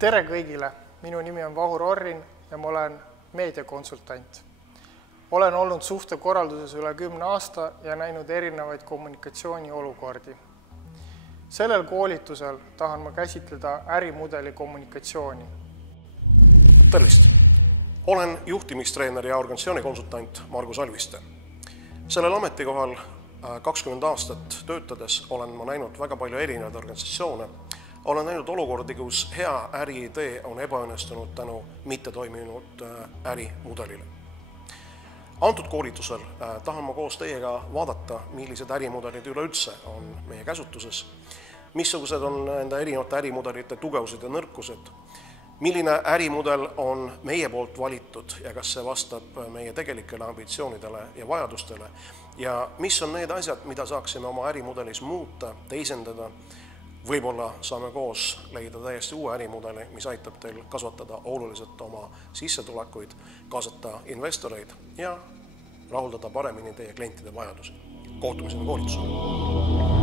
Tere kõigile, minu nimi on Vahur Orrin ja ma olen meediakonsultant. Olen olnud suhtekorralduses üle 10 aasta ja näinud erinevaid kommunikatsiooniolukordi. Sellel koolitusel tahan ma käsitleda ärimudeli kommunikatsiooni. Tervist! Olen juhtimistreener ja organisatsioonikonsultant Margus Alviste. Sellel ametikohal 20 aastat töötades olen ma näinud väga palju erinevaid organisatsioone. Olen näinud olukordi, kus hea äriidee on ebaõnnestunud tänu mittetoiminud ärimudelile. Antud koolitusel tahan ma koos teiega vaadata, millised ärimudelid üleüldse on meie käsutuses, missugused on nende erinevate ärimudelite tugevused ja nõrkused, milline ärimudel on meie poolt valitud ja kas see vastab meie tegelikele ambitsioonidele ja vajadustele ja mis on need asjad, mida saaksime oma ärimudelis muuta, teisendada. Võib-olla saame koos leida täiesti uue ärimudeli, mis aitab teil kasvatada oluliselt oma sissetulekuid, kaasata investoreid ja rahuldada paremini teie klientide vajadusi. Kohtumiseni koolitusel!